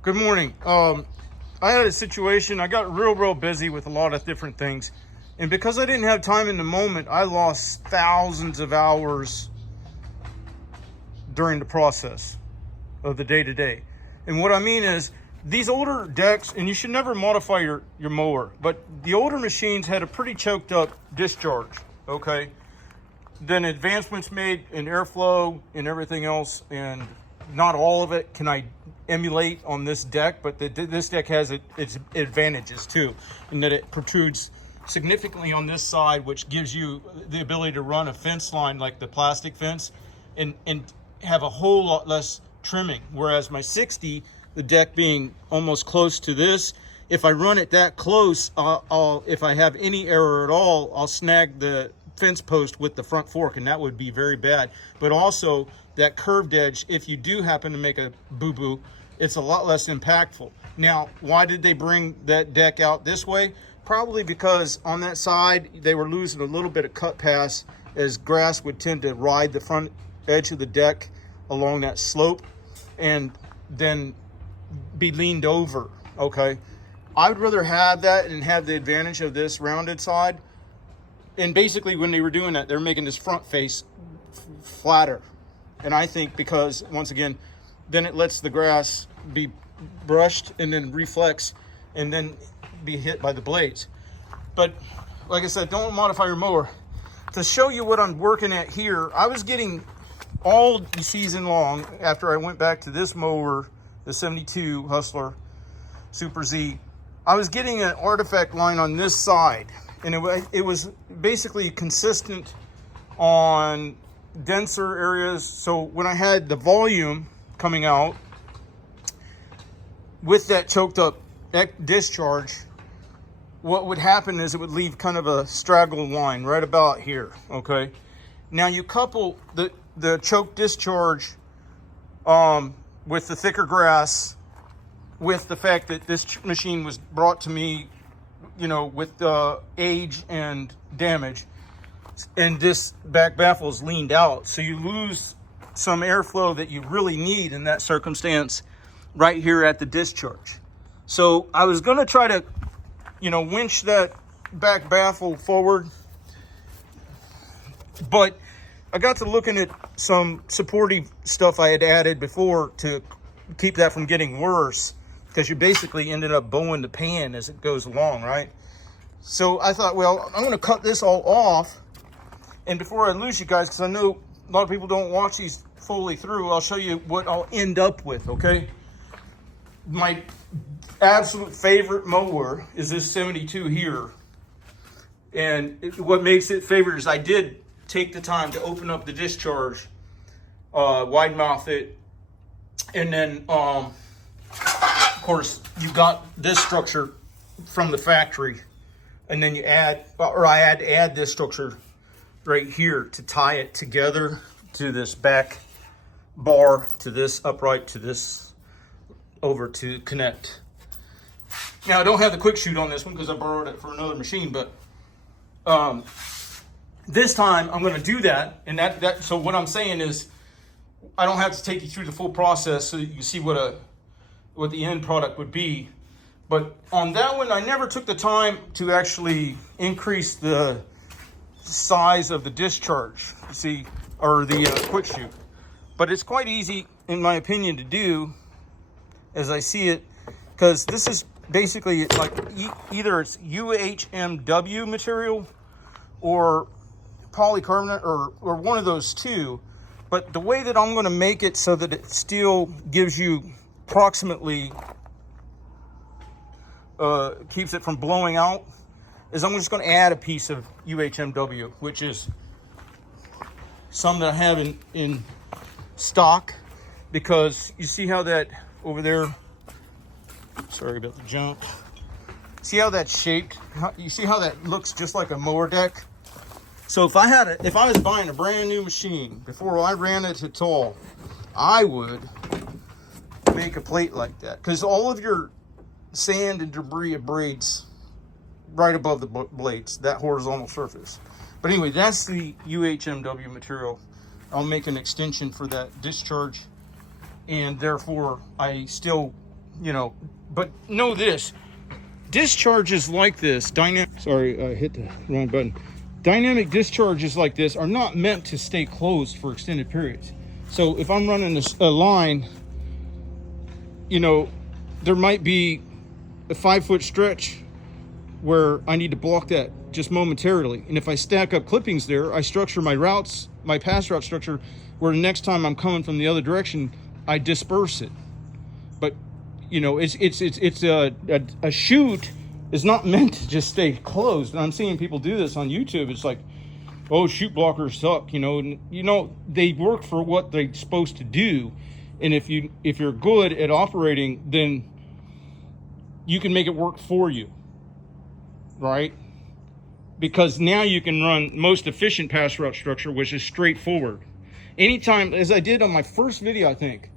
Good morning. I had a situation. I got real busy with a lot of different things. And because I didn't have time in the moment, I lost thousands of hours during the process of the day to day. And what I mean is these older decks, and you should never modify your mower, but the older machines had a pretty choked up discharge, okay? Then advancements made in airflow and everything else, and not all of it can I emulate on this deck, but this deck has its advantages too, in that it protrudes significantly on this side, which gives you the ability to run a fence line like the plastic fence and have a whole lot less trimming. Whereas my 60, the deck being almost close to this, if I run it that close, if I have any error at all, I'll snag the fence post with the front fork, and that would be very bad. But also that curved edge, if you do happen to make a boo-boo, it's a lot less impactful. Now, why did they bring that deck out this way? Probably because on that side, they were losing a little bit of cut pass, as grass would tend to ride the front edge of the deck along that slope and then be leaned over, okay? I would rather have that and have the advantage of this rounded side. And basically when they were doing that, they're making this front face flatter. And I think because, once again, then it lets the grass be brushed and then reflex and then be hit by the blades. But like I said, don't modify your mower. To show you what I'm working at here, I was getting all season long, after I went back to this mower, the 72 Hustler Super Z, I was getting an artifact line on this side, and it was basically consistent on denser areas. So when I had the volume coming out with that choked up discharge, what would happen is it would leave kind of a straggle line right about here, okay? Now you couple the choked discharge with the thicker grass, with the fact that this machine was brought to me, you know, with age and damage, and this back baffle is leaned out, so you lose some airflow that you really need in that circumstance right here at the discharge. So I was going to try to, you know, winch that back baffle forward, but I got to looking at some supportive stuff I had added before to keep that from getting worse, because you basically ended up bowing the pan as it goes along, right? So I thought, well, I'm going to cut this all off. And before I lose you guys, because I know a lot of people don't watch these fully through, I'll show you what I'll end up with, okay? My absolute favorite mower is this 72 here. And what makes it favorite is I did take the time to open up the discharge, wide mouth it, and then, of course, you got this structure from the factory, and then you add, or I had to add this structure right here to tie it together to this back bar, to this upright, to this over to connect. Now I don't have the quick shoot on this one because I borrowed it for another machine, but this time I'm going to do that. And so what I'm saying is I don't have to take you through the full process so that you can see what the end product would be. But on that one, I never took the time to actually increase the size of the discharge, see, or the quick shoot. But it's quite easy, in my opinion, to do as I see it, because this is basically like either it's UHMW material or polycarbonate or one of those two. But the way that I'm going to make it so that it still gives you approximately keeps it from blowing out is I'm just going to add a piece of UHMW, which is some that I have in stock, because you see how that over there, sorry about the jump, see how that's shaped? You see how that looks just like a mower deck? So if I was buying a brand new machine before I ran it at all, I would make a plate like that, because all of your sand and debris abrades right above the blades, that horizontal surface. But anyway, that's the UHMW material. I'll make an extension for that discharge, and therefore I still you know, but know this, discharges like this, sorry, I hit the wrong button. Dynamic discharges like this are not meant to stay closed for extended periods. So if I'm running a line, you know, there might be a 5-foot stretch where I need to block that just momentarily. And if I stack up clippings there, I structure my routes, my pass route structure, where the next time I'm coming from the other direction, I disperse it. But you know, it's a chute is not meant to just stay closed. And I'm seeing people do this on YouTube. It's like, oh, chute blockers suck, you know. And, you know, they work for what they're supposed to do. And if you're good at operating, then you can make it work for you, right? Because now you can run most efficient pass route structure, which is straightforward. Anytime, as I did on my first video, I think,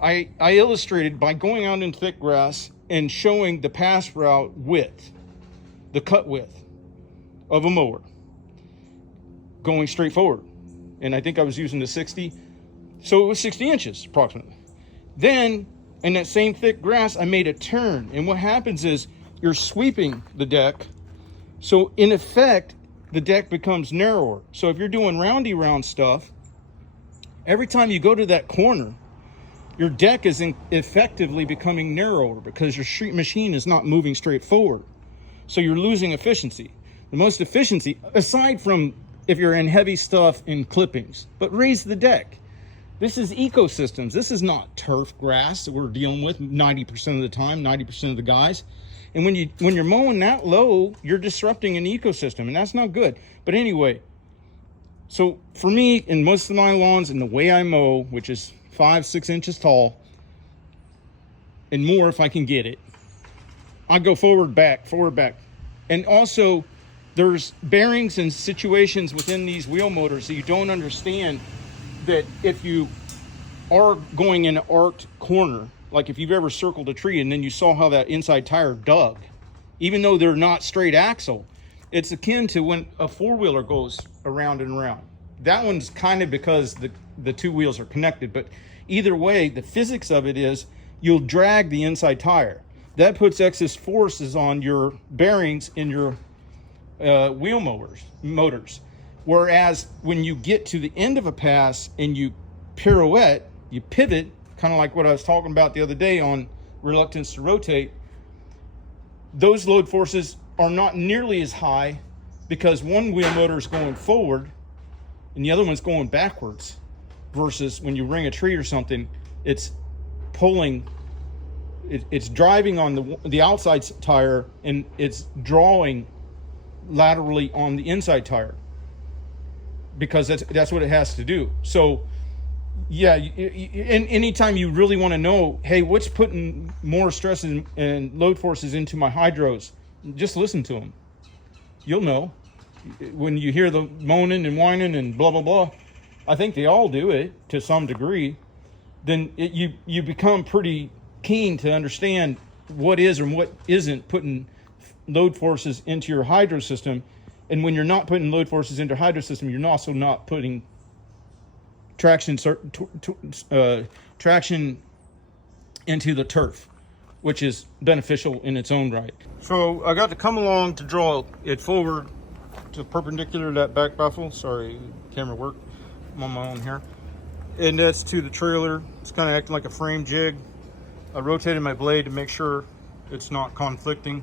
I illustrated by going out in thick grass and showing the pass route width, the cut width of a mower, going straight forward. And I think I was using the 60, so it was 60 inches approximately. Then in that same thick grass, I made a turn. And what happens is you're sweeping the deck. So in effect, the deck becomes narrower. So if you're doing roundy round stuff, every time you go to that corner, your deck is effectively becoming narrower because your street machine is not moving straight forward. So you're losing efficiency. The most efficiency, aside from if you're in heavy stuff in clippings, but raise the deck. This is ecosystems. This is not turf grass that we're dealing with 90% of the time, 90% of the guys. And when you're mowing that low, you're disrupting an ecosystem, and that's not good. But anyway, so for me, in most of my lawns, and the way I mow, which is 5-6 inches tall, and more if I can get it, I go forward, back. And also, there's bearings and situations within these wheel motors that you don't understand, that if you are going in an arced corner, like if you've ever circled a tree and then you saw how that inside tire dug, even though they're not straight axle, it's akin to when a four-wheeler goes around and around. That one's kind of because the two wheels are connected, but either way, the physics of it is you'll drag the inside tire. That puts excess forces on your bearings in your wheel motors. Whereas when you get to the end of a pass and you pirouette, you pivot, kind of like what I was talking about the other day on reluctance to rotate, those load forces are not nearly as high because one wheel motor is going forward and the other one's going backwards, versus when you ring a tree or something, it's pulling, it's driving on the outside tire and it's drawing laterally on the inside tire, because that's what it has to do. So yeah, and anytime you really want to know, hey, what's putting more stress and load forces into my hydros, just listen to them. You'll know. When you hear the moaning and whining and blah blah blah, I think they all do it to some degree, then you become pretty keen to understand what is and what isn't putting load forces into your hydro system. And when you're not putting load forces into your hydro system, you're also not putting traction into the turf, which is beneficial in its own right. So I got to come along to draw it forward to perpendicular to that back baffle. Sorry, camera work. I'm on my own here. And that's to the trailer. It's kind of acting like a frame jig. I rotated my blade to make sure it's not conflicting.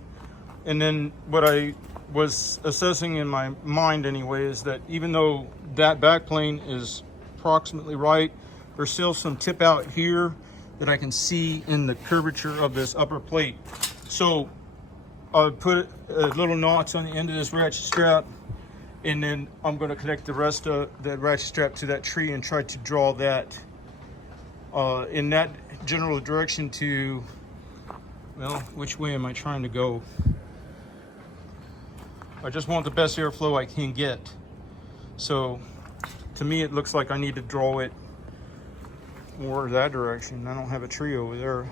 And then what I was assessing in my mind anyway is that even though that back plane is approximately right, there's still some tip out here that I can see in the curvature of this upper plate. So I put little knots on the end of this ratchet strap, and then I'm going to connect the rest of that ratchet strap to that tree and try to draw that in that general direction to, well, which way am I trying to go? I just want the best airflow I can get. So to me, it looks like I need to draw it more that direction. I don't have a tree over there.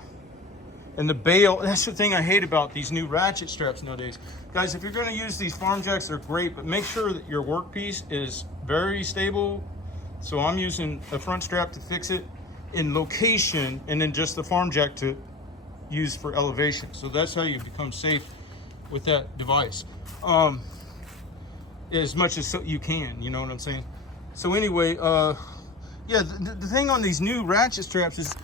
And the bail, that's the thing I hate about these new ratchet straps nowadays. Guys, if you're gonna use these farm jacks, they're great, but make sure that your workpiece is very stable. So I'm using a front strap to fix it in location, and then just the farm jack to used for elevation. So that's how you become safe with that device, as much as you can, you know what I'm saying? So anyway, yeah, the thing on these new ratchet straps is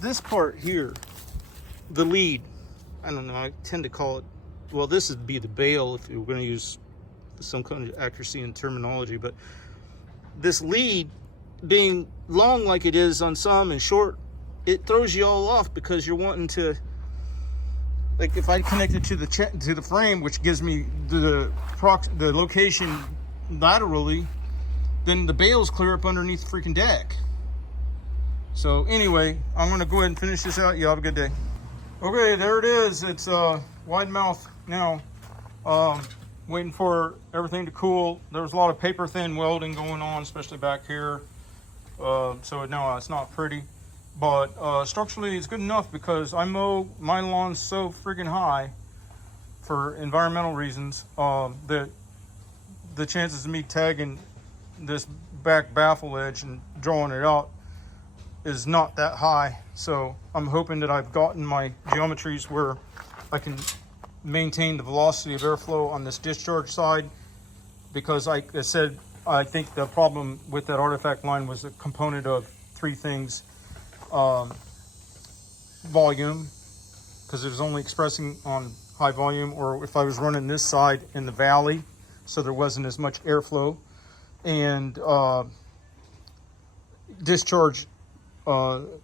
this part here, the lead. I don't know, I tend to call it, well, this would be the bail if you were going to use some kind of accuracy in terminology, but this lead being long like it is on some and short, it throws you all off because you're wanting to, like if I connect it to the frame, which gives me the location laterally, then the bails clear up underneath the freaking deck. So anyway, I'm gonna go ahead and finish this out. You have a good day. Okay, there it is. It's wide mouth now. Waiting for everything to cool. There was a lot of paper thin welding going on, especially back here. So no, it's not pretty. But structurally, it's good enough because I mow my lawn so friggin' high for environmental reasons that the chances of me tagging this back baffle edge and drawing it out is not that high. So I'm hoping that I've gotten my geometries where I can maintain the velocity of airflow on this discharge side, because like I said, I think the problem with that artifact line was a component of three things. Volume, because it was only expressing on high volume, or if I was running this side in the valley, so there wasn't as much airflow, and discharge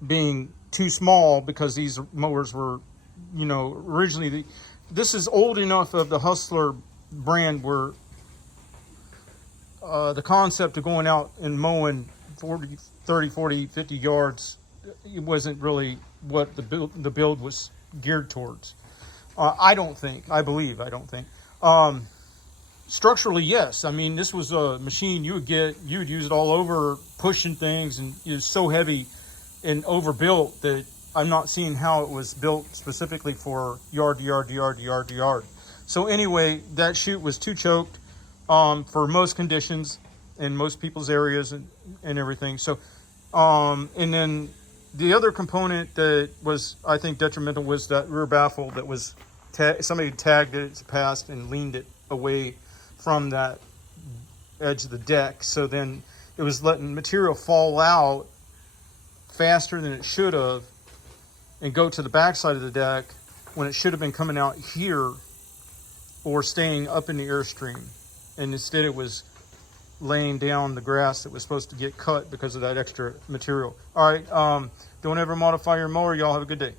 being too small, because these mowers were, you know, originally this is old enough of the Hustler brand where the concept of going out and mowing 40, 30, 40, 50 yards, it wasn't really what the build was geared towards. I don't think. Structurally, yes. I mean, this was a machine you would use it all over, pushing things, and it was so heavy and overbuilt that I'm not seeing how it was built specifically for yard to yard to yard to yard to yard. So anyway, that chute was too choked for most conditions in most people's areas and everything. So, and then the other component that was, I think, detrimental was that rear baffle that was, somebody tagged it past and leaned it away from that edge of the deck. So then it was letting material fall out faster than it should have and go to the backside of the deck when it should have been coming out here or staying up in the airstream. And instead it was laying down the grass that was supposed to get cut because of that extra material. All right, don't ever modify your mower. Y'all have a good day.